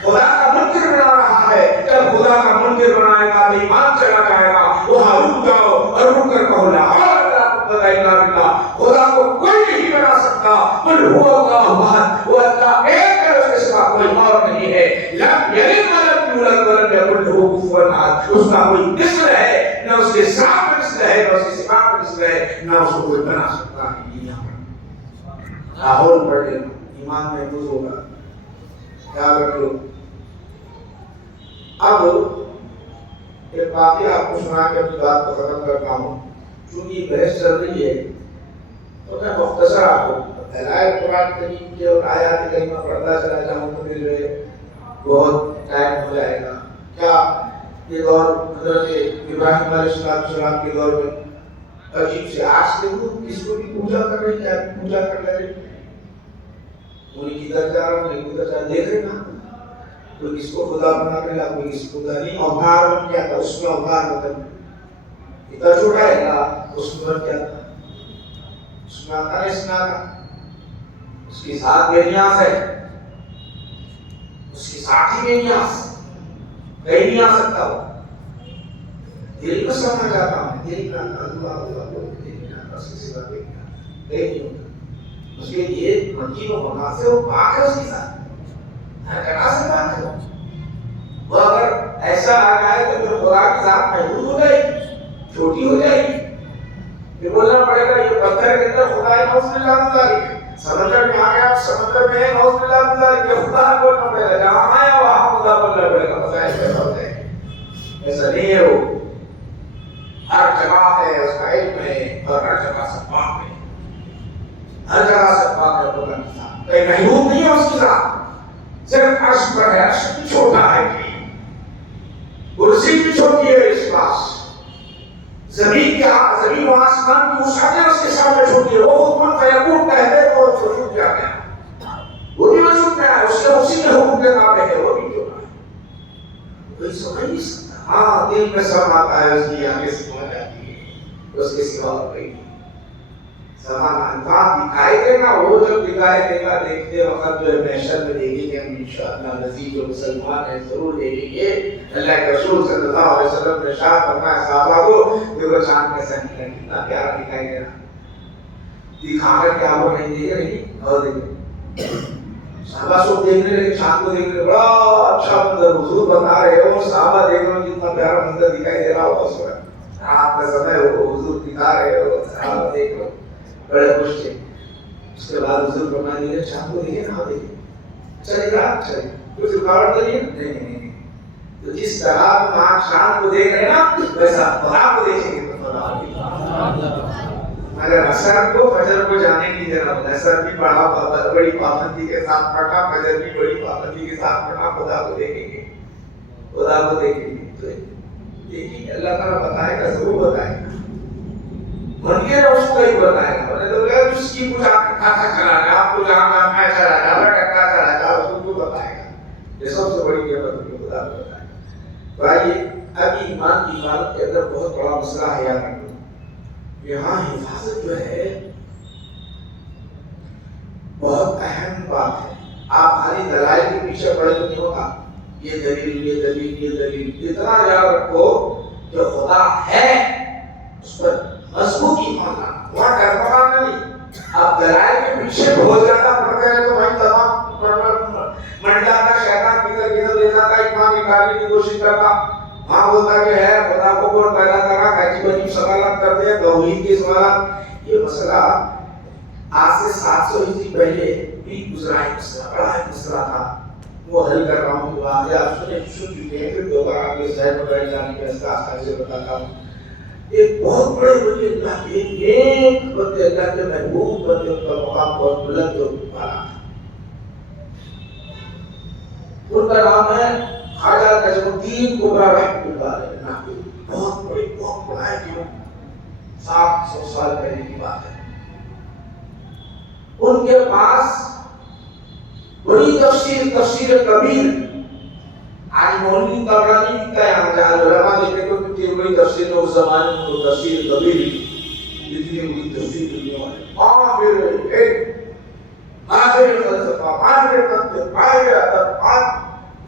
خدا کا منکر بنا رہا ہے۔ جب خدا کا منکر بنائے گا تو ایمان چلا جائے گا، وہاں رک جاؤ اور رک کر کہو لا حول ولا قوت الا باللہ۔ خدا کو کوئی نہیں بنا سکتا، قل هو اللہ احد، وہ اللہ ایک ہے، اس کے سوا کوئی اور نہیں ہے، لم یلد ولم یولد ولم یکن له کفوا احد۔ اس کا کوئی مثل ہے نہ، اس کے ساتھ مثل ہے، نہ اس کے صفات مثل ہے، کوئی بنا سکتا ہے یہاں لاہور پڑھے ایمان محفوظ ہوگا کیا کر لو. اب ایک واقعہ آپ کو سنا کے اپنی بات کو ختم کرتا ہوں. چونکہ بحث چل رہی ہے تو میں مختصر آپ کو دلائل قرآن کریم کے اور آیات کریمہ پڑھتا چلا جاؤں تو پھر بہت ٹائم ہو جائے گا. کیا یہ دور حضرت ابراہیم علیہ السلام کے دور میں عجیب سے آج دیکھو کس کو بھی پوجا کر رہے کیا پوجا کر رہے کوئی کدھر جا رہا کوئی کدھر جا دیکھ رہے نا کوئی کس کو خدا بنا رہا کوئی کس کو خدا نہیں. اوتار بن کیا تھا اس میں اوتار مطلب اتنا چھوٹا ہے نا اس میں کیا تھا اس میں آتا ہے سنا کا اس کی ساتھ بے نیاز ہے اس کی ساتھ ہی بے نیاز کہیں نہیں آ سکتا وہ دل کو سمجھا جاتا ہوں دل کا اللہ اللہ دل کا اس کی سوا کہیں نہیں ہوتا. اس کے لیے مکی و مکہ سے وہ پاک ہے اس کے ساتھ ہر طرح سے پاک ہے. وہ اگر ایسا آ جائے تو پھر خدا کی ذات محدود ہو جائے گی چھوٹی ہو جائے گی. پھر بولنا پڑے گا یہ پتھر کے اندر خدا ہے نوز باللہ من ذالک سمندر میں آ گیا سمندر میں ہے نوز باللہ من ذالک یہ خدا بولنا پڑے گا جہاں آیا وہاں خدا بولنا پڑے گا. خدا ایسا ہو جائے ایسا نہیں ہے. وہ ہر جگہ ہے اس کا علم ہے اور ہر جگہ سے پاک ہے ہر جگہ سے پاک ہے. خدا کی ذات کوئی محدود نہیں ہے اس کی ذات صرف عرش پر ہے. عرش بھی چھوٹا ہے کرسی بھی چھوٹی ہے اس پاس زمین و آسمان کی وسعتیں اس کے سامنے چھوٹی ہے. وہ خود من فیکون کہتے تو چھوٹ جا گیا وہ بھی وجود میں ہے اس کے اسی میں حکم کے تابع ہے وہ بھی چھوٹا ہے کوئی سمجھ نہیں سکتا. ہاں دل میں سب آتا ہے اس کی آگے سمجھ جاتی ہے اس کے سوا اور کوئی سمانا انسان دکھائی دے گا. وہ جب دکھائی دے گا دیکھتے وقت جو محشر میں دیکھیں گے ہم انشاءاللہ نزید جو مسلمان ہیں ضرور دیکھیں گے. اللہ کے رسول صلی اللہ علیہ وسلم نے ارشاد فرمایا صحابہ کو کہ وہ چاند کیسا نکلا کتنا پیارا دکھائی دے رہا دکھا کر کے آپ کو نہیں دیکھ رہے اور دیکھیں صحابہ سب دیکھ رہے ہیں چاند کو دیکھ رہے بڑا اچھا منظر حضور بتا رہے ہو صحابہ دیکھ رہے ہو جتنا پیارا منظر دکھائی دے رہا ہو اس وقت رات کا سمے ہو حضور دکھا رہے ہو صحابہ دیکھ رہے ہو بڑے خوش تھے. اس کے بعد حضور فرمانے لگے چاند کو دیکھیں نہ دیکھیں چلے گا چلے کچھ رکاوٹ تو نہیں نہیں. تو جس طرح تم آج چاند کو دیکھ رہے ہیں نا ویسا خدا کو دیکھیں گے تو خدا مگر اثر کو فجر کو جانے کی ذرا اثر بھی بڑی پابندی کے ساتھ پڑھا فجر بھی بڑی پابندی کے ساتھ پڑھا خدا کو دیکھیں گے خدا کو دیکھیں گے. تو دیکھیں گے اللہ تعالیٰ بتائے گا ضرور بتائے گا بنیے اس کو ہی بتائے گا. میں نے تو کہا اس کی کچھ آپ کا چلا گیا آپ کو جہاں جہاں میں چلا گیا ٹکا چلا گیا اس کو بتائے گا. یہ سب سے بڑی قیمت ہے خدا کو بتائے گا. تو آئیے اب ایمان کی حفاظت کے اندر بہت بڑا مسئلہ ہے یاد رکھنا. یہاں حفاظت جو ہے بہت اہم بات ہے. آپ خالی دلائل کے پیچھے پڑے تو نہیں ہوگا یہ دلیل یہ دلیل یہ دلیل اتنا یاد رکھو کہ خدا ہے اس پر مضبوط ایمان لانا وہاں ڈر پڑانا نہیں. آپ دلائل کے پیچھے بہت زیادہ پڑتے ہیں تو وہیں تمام منڈ جاتا شیطان کدھر کدھر لے جاتا ایمان نکالنے کی کوشش کرتا وہاں بولتا کہ ہے خدا کو کون پیدا کرا عجیب عجیب سوالات کرتے ہیں توحید کے سوالات. یہ مسئلہ آج سے 700 ہجری پہلے بھی گزرا ہے مسئلہ بڑا ہے مسئلہ تھا وہ حل کر رہا ہوں. آج آپ سن چکے ہیں پھر دوبارہ آپ کے ذہن میں بیٹھ جانے کا اس کا آسانی سے بتاتا ہوں. ایک بہت بڑے ولی اللہ کے ایک بندے اللہ کے محبوب بندے ان کا مقام بہت بلند اور بالا تھا. ان کا نام ہے خواجہ نجم الدین کبرا رحمۃ اللہ علیہ. بہت بڑا ہے جو 700 سال پہلے کی بات ہے. ان کے پاس بڑی تفسیر کبیر آج مولوی طبرانی لکھتا ہے یہاں جہاں علماء لکھتے تو کتنی بڑی تفسیر میں اس زمانے میں تو تفسیر کبیر اتنی بڑی تفسیر لکھنے والے ماہر ایک ماہر فلسفہ ماہر منطق ماہر ادب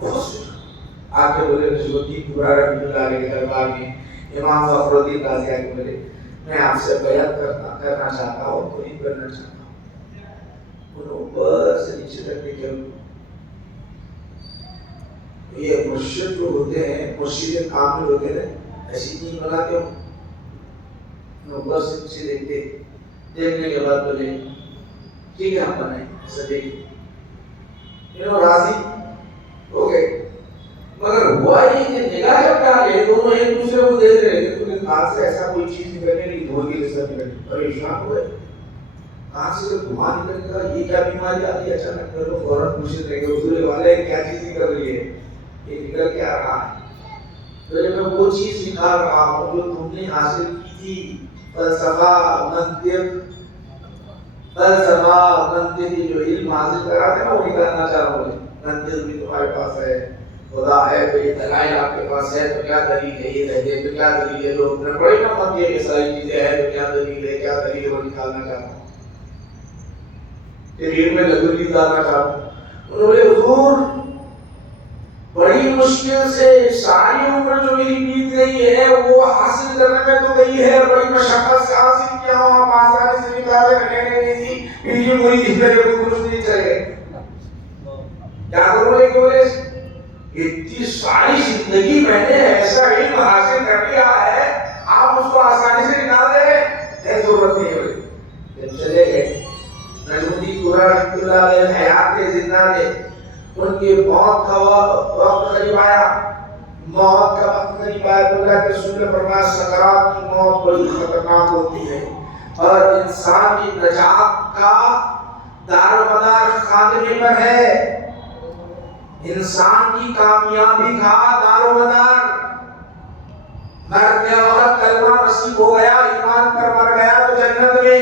بہت آگے بولے نجم الدین کبرا رحمۃ اللہ علیہ کے دربار میں امام فخر الدین رازی آگے بولے میں آپ سے بیعت کرنا چاہتا ہوں قریب کرنا چاہتا ہوں. انہوں اوپر سے نیچے تک کے یہ مرشد جو ہوتے ہیں مرشد کامل ہوتے ہیں ایسی نہیں بناتے ہو اوپر سے نیچے دیکھتے دیکھنے کے بعد بولے ٹھیک ہے ہم بنائیں ایسا دیکھیں، راضی ہو گئے، مگر ہوا یہ کہ نگاہ جب ڈالے دونوں ایک دوسرے کو دیکھ رہے تھے، تو پھر ہاتھ سے ایسا کوئی چیز نکلنے لگی، دھوئے کے سب نکل پریشان ہوئے، کہاں سے گھما نکل گیا، یہ کیا بیماری آ گئی اچانک، میرے کو فوراً پوچھنے لگے حضور والے کیا چیز نکل رہی ہے، یہ نکل کے آ رہا ہے، تو جب میں وہ چیز نکال رہا ہوں جو تم نے حاصل کی تھی، فلسفہ منطق جو علم حاصل کرا تھا نا وہ نکالنا چاہ رہا ہوں، منطق بھی تمہارے پاس ہے، خدا ہے تو یہ دلائل آپ کے پاس ہے تو کیا دلیل ہے، یہ کہتے ہیں تو کیا دلیل ہے، لوگ نے بڑی نمت یہ ساری چیزیں ہیں تو کیا دلیل ہے، کیا دلیل ہے، وہ نکالنا چاہتا ہوں، تحریر میں لگولی ڈالنا چاہتا ہوں۔ انہوں نے حضور بڑی مشکل سے ساری عمر جو میری بیت گئی ہے وہ حاصل کرنے میں تو گئی ہے، بڑی مشقت سے حاصل کیا ہوں، آپ آسانی سے نکالے رہنے نہیں تھی، میری موری زندگی کو کچھ نہیں چاہیے، کیا کروں گے کہ بولے اتنی ساری زندگی میں نے ایسا علم حاصل کر لیا ہے، آپ اس کو آسانی سے نکال دے رہے، ضرورت نہیں ہوئی، جب چلے گئے نجم الدین قرہ رحمۃ اللہ علیہ حیات کے زندہ نے ان کے موت کا وقت قریب آیا، موت کا وقت قریب آیا تو اللہ کے رسول نے فرمایا سکرات کی موت بڑی خطرناک ہوتی ہے اور انسان کی نجات کا دار و مدار خاتمے پر ہے، انسان کی کامیابی کا دار و مدار مرتے وقت کلمہ نصیب ہو گیا، ایمان پر مر گیا تو جنت میں،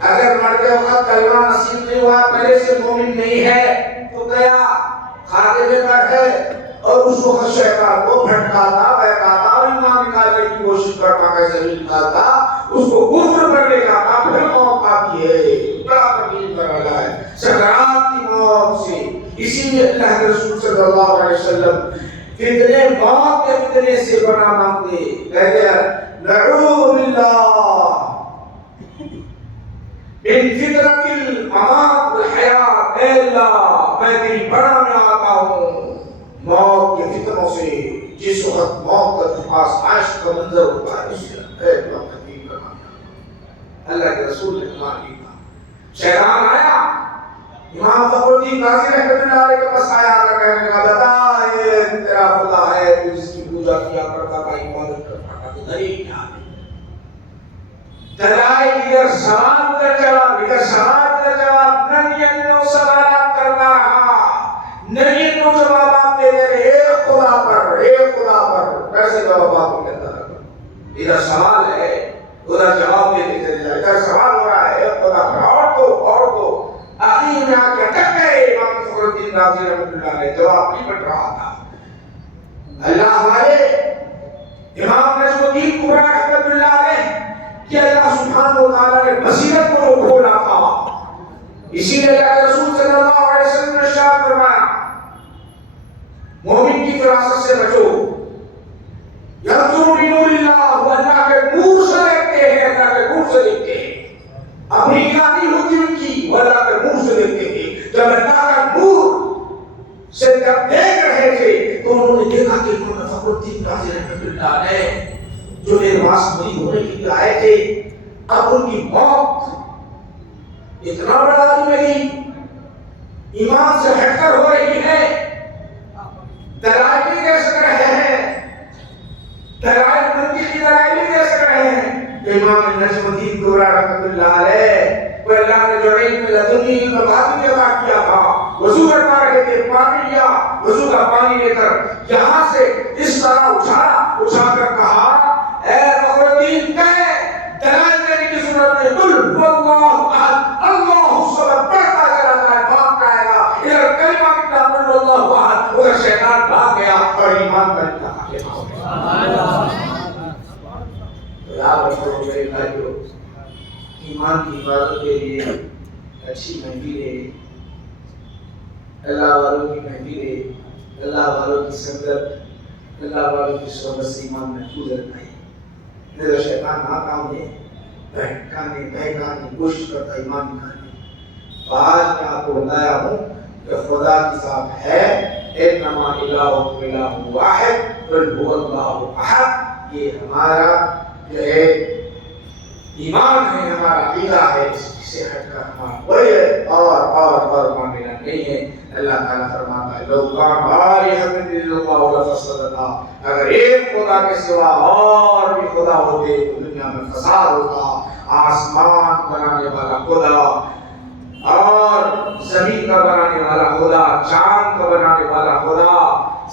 اگر مرتے وقت کلمہ نصیب نہیں ہوا، پہلے سے مومن نہیں ہے تو گیا خاتمے پر ہے، اور اس کو شیطان کو بھٹکاتا بہکاتا اور ایمان نکالنے کی کوشش کرتا، کیسے بھی نکالتا، اس کو کفر کرنے کا پھر موت آتی ہے، بڑا تکلیف کر رہا ہے سکرات کی موت سے۔ اسی لیے اللہ کے رسول صلی اللہ علیہ وسلم فتنے موت کے فتنے سے پناہ مانگتے، کہتے ہیں نعوذ باللہ من فتنة الممات والحیات، اے اللہ میں تیری پناہ میں آتا ہوں موت کے فتنوں سے، جس وقت موت کا پاس عائش کا منظر ہوتا ہے، اس سے اے اللہ میں تیری پناہ میں آتا ہوں۔ اللہ کے رسول نے ہماری کہا، شیطان آیا، امام فخر الدین رازی رحمۃ اللہ علیہ کے پاس آیا تو کہنے لگا بتا یہ تیرا خدا ہے، تو اس کی پوجا کیا کرتا تھا، عبادت کرتا تھا، تو دلیل کیا ہے؟ دلائل ادھر سوال ادھر جواب، ادھر سوال ادھر جواب، نبی نو سوالات کرنا رہا، نبی نو جوابات دے رہے ایک خدا پر، کیسے جوابات کو کہتا رہا، ادھر سوال ہے ادھر جواب دے دیتے جائے، ادھر سوال ہو رہا ہے ایک خدا پر، اور تو آخر میں آ کے اٹک گئے امام فخر الدین رازی رحمۃ اللہ علیہ، جواب نہیں بٹ رہا تھا۔ اللہ ہمارے امام نجم الدین قرہ رحمۃ اللہ علیہ کہ اللہ سبحانہ و تعالیٰ نے بصیرت کو کھولا تھا، اسی لیے اللہ کے رسول صلی اللہ علیہ وسلم نے ارشاد فرمایا مومن کی فراست سے بچو، ینظر بنور اللہ، وہ اللہ کے نور سے دیکھتے ہیں، اللہ کے نور سے دیکھتے ہیں، اپنی نگاہ نہیں ہوتی ان کی، وہ اللہ کے نور سے دیکھتے ہیں، جب اللہ کا نور سے جب دیکھ رہے تھے تو انہوں نے دیکھا کہ امام فخر الدین رازی رحمۃ اللہ علیہ جو لباس مریض ہونے کے لیے آئے تھے، اب ان کی موت اتنا بڑا آدمی نہیں، ایمان سے ہٹ کر ہو رہی ہے، دلائل بھی دے سک رہے ہیں، دلائل منطقی دلائل بھی دے سک رہے ہیں کہ امام نجم الدین قرہ رحمۃ اللہ علیہ وہ اللہ نے جو علم لدنی علم باطنی عطا کیا تھا، وضو کرنا رہے تھے، پانی لیا، وضو کا پانی لے کر یہاں سے اس طرح اٹھا کر کہا اے فخر الدین کہے دلائل دینے کی ضرورت نہیں، قل هو اللہ احد اللہ الصمد، پڑھتا چلا جائے بھاگ جائے گا، ادھر کلمہ کتنا قل اللہ احد، ادھر شیطان بھاگ گیا اور ایمان کا انتہا ہو گیا۔ سبحان اللہ۔ یاد رکھو میرے بھائیو، ایمان کی حفاظت کے لیے اچھی محفلیں، اللہ والوں کی محفلیں، اللہ والوں کی سنگت، اللہ والوں کی صحبت سے ایمان محفوظ رکھنا ہے۔ میرا شیطان ناکام ہے، بہکانے کوشش کرتا ایمان نکالنے۔ آج میں آپ کو بتایا ہوں کہ خدا کی ذات ہے، انما الہکم الہ واحد قل هو اللہ احد، یہ ہمارا جو ہے ایمان ہے، ہمارا عقیدہ ہے، اسے ہٹ کر ہمارا کوئی اور معاملہ نہیں ہے۔ اللہ تعالیٰ فرماتا ہے لو کان آلہۃ الا اللہ لفسدتا، اگر ایک خدا کے سوا اور بھی خدا ہوتے تو دنیا میں فساد ہوتا۔ آسمان بنانے والا خدا اور زمین کا بنانے والا خدا، چاند کا بنانے والا خدا،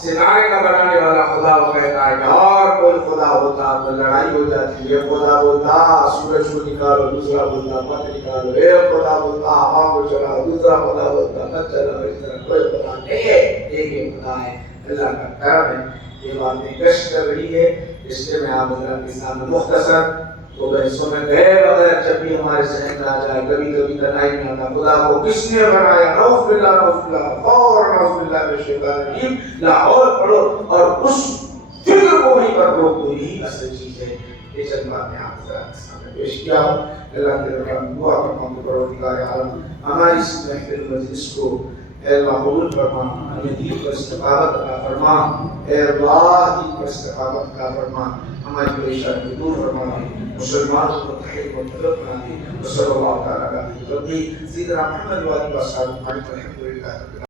ستارے کا بنانے والا خدا، وہ کہتا ہے کہ اور کوئی خدا ہوتا تو لڑائی ہو جاتی۔ یہ خدا بولتا سورج کو نکالو، دوسرا بولتا مت نکالو، ایک خدا بولتا ہوا کو چلاؤ، دوسرا خدا بولتا مت چلاؤ۔ اس طرح کوئی خدا نہیں ہے، ایک ہی خدا ہے۔ اللہ کا کرم ہے، یہ باتیں کشف کر رہی ہے، اس لیے میں آپ حضرات کے سامنے مختصر تو بحثوں میں گئے بغیر جب بھی ہمارے ذہن میں آ جائے، کبھی کبھی تنہائی میں آتا خدا کو کس نے بنایا، نعوذ باللہ نعوذ باللہ فوراً نعوذ باللہ من الشیطان الرجیم لاہور پڑھو اور اس فکر کو وہیں پر روک دو، یہی اصل چیز ہے۔ یہ چند باتیں آپ حضرات کے سامنے پیش کیا ہوں۔ اللہ کی رحمت دعا کرتا ہوں کہ پروردگار عالم ہماری اس محفل مجلس کو اے اللہ قبول فرما، ہمیں دین پر استقامت عطا فرما، اے اللہ دین پر استقامت عطا فرما، ہماری پریشانی دور فرما دے، مسلمانوں کو متحد متفق بنا دے۔ وصلی اللہ تعالیٰ علیہ وسلم سیدنا محمد و آلہ وصحبہ الحمد للہ۔